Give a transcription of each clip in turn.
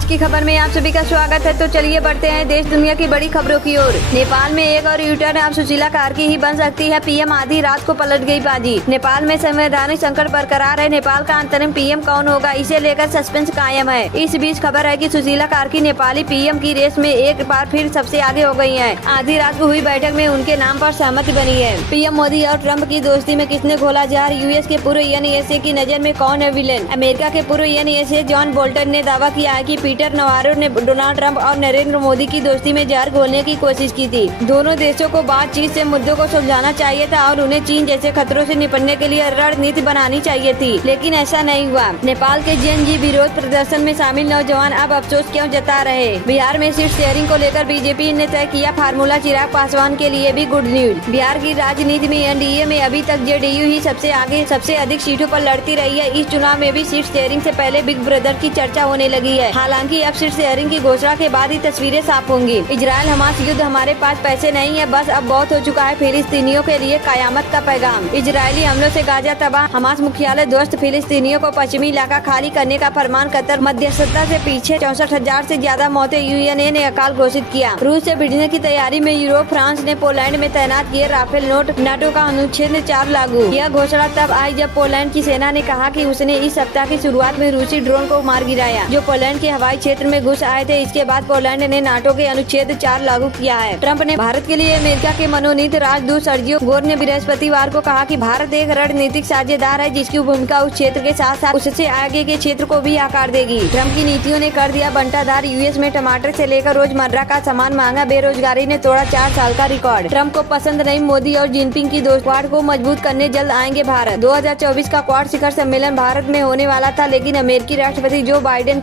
आज की खबर में आप सभी का स्वागत है। तो चलिए बढ़ते हैं देश दुनिया की बड़ी खबरों की ओर। नेपाल में एक और यूटर्न अब सुशीला कार्की ही बन सकती है पीएम। आधी रात को पलट गई बाजी। नेपाल में संवैधानिक संकट बरकरार है। नेपाल का अंतरिम पीएम कौन होगा, इसे लेकर सस्पेंस कायम है। इस बीच खबर है कि सुशीला कार्की नेपाली पीएम की रेस में एक बार फिर सबसे आगे हो गई है। आधी रात को हुई बैठक में उनके नाम पर सहमति बनी है। पीएम मोदी और ट्रंप की दोस्ती में किसने घोला जार, यूएस के पूर्व एनएसए की नजर में कौन है विलेन। अमेरिका के पूर्व एनएसए जॉन बोल्टन ने दावा किया है कि पीटर नवारो ने डोनाल्ड ट्रंप और नरेंद्र मोदी की दोस्ती में जार घोलने की कोशिश की थी। दोनों देशों को बातचीत से मुद्दों को सुलझाना चाहिए था और उन्हें चीन जैसे खतरों से निपटने के लिए रणनीति बनानी चाहिए थी, लेकिन ऐसा नहीं हुआ। नेपाल के जेएनजी विरोध प्रदर्शन में शामिल नौजवान अब अफसोस क्यों जता रहे। बिहार में सीट शेयरिंग को लेकर बीजेपी ने तय किया फार्मूला, चिराग पासवान के लिए भी गुड न्यूज। बिहार की राजनीति में एनडीए में अभी तक जेडीयू ही सबसे आगे सबसे अधिक सीटों पर लड़ती रही है। इस चुनाव में भी सीट शेयरिंग से पहले बिग ब्रदर की चर्चा होने लगी है। हालांकि अब सीट शेयरिंग की घोषणा के बाद ही तस्वीरें साफ होंगी। इजराइल हमास युद्ध, हमारे पास पैसे नहीं है, बस अब बहुत हो चुका है। फिलिस्तीनियों के लिए कयामत का पैगाम। इजरायली हमलों से गाजा तबाह, हमास मुख्यालय ध्वस्त, फिलिस्तीनियों को पश्चिमी इलाका खाली करने का फरमान। कतर मध्यस्थता से पीछे 64,000 से ज्यादा मौतें, यूएनए ने अकाल घोषित किया। रूस से भिड़ने की तैयारी में यूरोप, फ्रांस ने पोलैंड में तैनात किए राफेल नोट। नाटो का अनुच्छेद 4 लागू। यह घोषणा तब आई जब पोलैंड की सेना ने कहा कि उसने इस सप्ताह की शुरुआत में रूसी ड्रोन को मार गिराया जो पोलैंड के हवाई क्षेत्र में घुस आए थे। इसके बाद पोलैंड ने नाटो के अनुच्छेद 4 लागू किया है। ट्रंप ने भारत के लिए अमेरिका के मनोनीत राजदूत सर्जियो गोर ने बृहस्पतिवार को कहा कि भारत एक रणनीतिक साझेदार है जिसकी भूमिका उस क्षेत्र के साथ साथ उससे आगे के क्षेत्र को भी आकार देगी। ट्रंप की नीतियों ने कर दिया बंटाधार। यूएस में टमाटर से लेकर रोजमर्रा का सामान महंगा। बेरोजगारी ने तोड़ा 4 साल का रिकॉर्ड। ट्रंप को पसंद नहीं मोदी और जिनपिंग की दोस्ती। क्वाड को मजबूत करने जल्द आएंगे भारत। 2024 का क्वाड शिखर सम्मेलन भारत में होने वाला था, लेकिन अमेरिकी राष्ट्रपति जो बाइडेन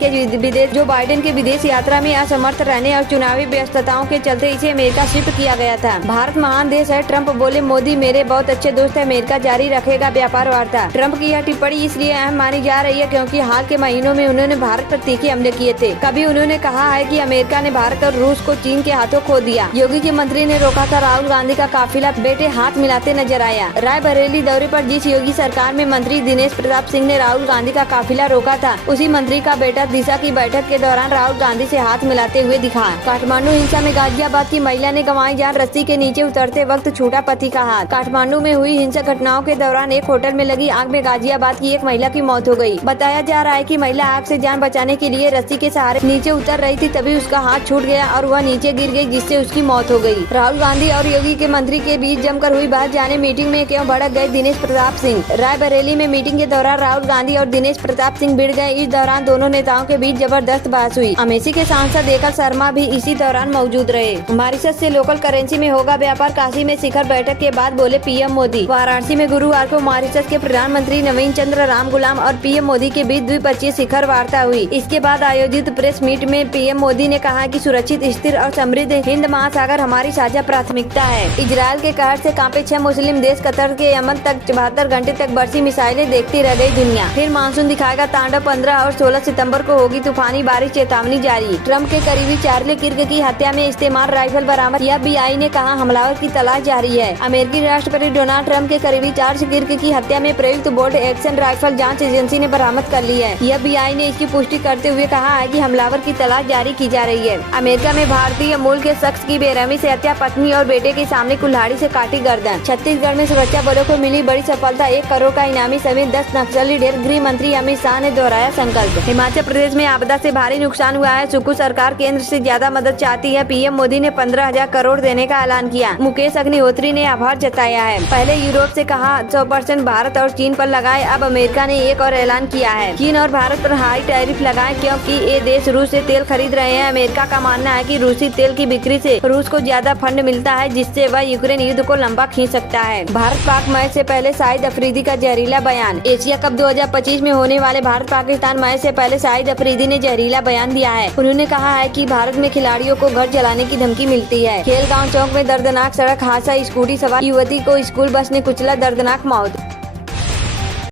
के विदेश यात्रा में असमर्थ रहने और चुनावी व्यस्तताओं के चलते इसे अमेरिका शिफ्ट किया गया था। भारत महान देश है, ट्रंप बोले। मोदी मेरे बहुत अच्छे दोस्त है, अमेरिका जारी रखेगा व्यापार वार्ता। ट्रंप की यह टिप्पणी इसलिए अहम मानी जा रही है क्योंकि हाल के महीनों में उन्होंने भारत पर तीखे हमले किए थे। कभी उन्होंने कहा है कि अमेरिका ने भारत और रूस को चीन के हाथों खो दिया। योगी के मंत्री ने रोका था राहुल गांधी का काफिला, बेटे हाथ मिलाते नजर आया। रायबरेली दौरे पर जिस योगी सरकार में मंत्री दिनेश प्रताप सिंह ने राहुल गांधी का काफिला रोका था, उसी मंत्री का बेटा दिशा की बैठक के दौरान राहुल गांधी से हाथ मिलाते हुए दिखा। काठमांडू हिंसा में गाजियाबाद की महिला ने गंवाई जान, रस्सी के नीचे उतरते वक्त छूटा पति का हाथ। काठमांडू में हुई हिंसक घटनाओं के दौरान एक होटल में लगी आग में गाजियाबाद की एक महिला की मौत हो गई। बताया जा रहा है कि महिला आग से जान बचाने के लिए रस्सी के सहारे नीचे उतर रही थी, तभी उसका हाथ छूट गया और वह नीचे गिर गई, जिससे उसकी मौत हो गई। राहुल गांधी और योगी के मंत्री के बीच जमकर हुई बात, जाने मीटिंग में क्यों भड़क गए दिनेश प्रताप सिंह। रायबरेली में मीटिंग के दौरान राहुल गांधी और दिनेश प्रताप सिंह भिड़ गए। इस दौरान दोनों नेताओं के बीच जबरदस्त बहस हुई। अमेठी के सांसद एकल शर्मा भी इसी दौरान मौजूद रहे। मॉरिशस से लोकल करेंसी में होगा व्यापार, काशी में शिखर बैठक के बाद बोले पीएम मोदी। वाराणसी में गुरुवार को मॉरिशस के प्रधानमंत्री नवीन चंद्र रामगुलाम और पीएम मोदी के बीच द्विपक्षीय शिखर वार्ता हुई। इसके बाद आयोजित प्रेस मीट में पीएम मोदी ने कहा कि सुरक्षित, स्थिर और समृद्ध हिंद महासागर हमारी साझा प्राथमिकता है। इजरायल के कहर से कांपे 6 मुस्लिम देश। कतर के यमन तक 72 घंटे तक बरसी मिसाइलें देखती रह गई दुनिया। फिर मानसून दिखाएगा तांडव। 15 और 16 सितंबर को होगी तूफानी बारिश, चेतावनी जारी। ट्रंप के करीबी चार्ली किर्क की हत्या में इस्तेमाल राइफल बरामद। FBI ने कहा हमलावर की तलाश जारी है। अमेरिकी राष्ट्रपति डोनाल्ड ट्रंप के करीबी चार्ल्स किर्क की हत्या में प्रयुक्त बोल्ट एक्शन राइफल जांच एजेंसी ने बरामद कर ली है। FBI ने इसकी पुष्टि करते हुए कहा है कि हमलावर की तलाश जारी की जा रही है। अमेरिका में भारतीय मूल के शख्स की बेरहमी से हत्या, पत्नी और बेटे के सामने कुल्हाड़ी से काटी गर्दन। छत्तीसगढ़ में सुरक्षा बलों को मिली बड़ी सफलता, 1 करोड़ का इनामी समेत 10 नक्सली ढेर। गृह मंत्री अमित शाह ने दोहराया संकल्प। हिमाचल प्रदेश में आपदा से भारी नुकसान हुआ है। सुक्खू सरकार केंद्र से ज्यादा मदद चाहती है। पीएम मोदी ने 15,000 करोड़ देने का ऐलान किया। मुकेश अग्निहोत्री ने आभार जताया है। पहले यूरोप से कहा 100% भारत और चीन पर लगाए, अब अमेरिका ने एक और ऐलान किया है। चीन और भारत पर हाई टैरिफ लगाए क्योंकि ये देश रूस से तेल खरीद रहे हैं। अमेरिका का मानना है कि रूसी तेल की बिक्री से रूस को ज्यादा फंड मिलता है, जिससे वह यूक्रेन युद्ध को लंबा खींच सकता है। भारत पाक मैच से पहले शाहिद अफरीदी का जहरीला बयान। एशिया कप 2025 में होने वाले भारत पाकिस्तान मैच से पहले शाहिद अफरीदी ने जहरीला बयान दिया है। उन्होंने कहा है कि भारत में खिलाड़ियों को घर जलाने की धमकी मिलती है। खेलगांव चौक में दर्दनाक सड़क हादसा, स्कूटी सवार युवती को स्कूल बस ने कुचला, दर्दनाक मौत।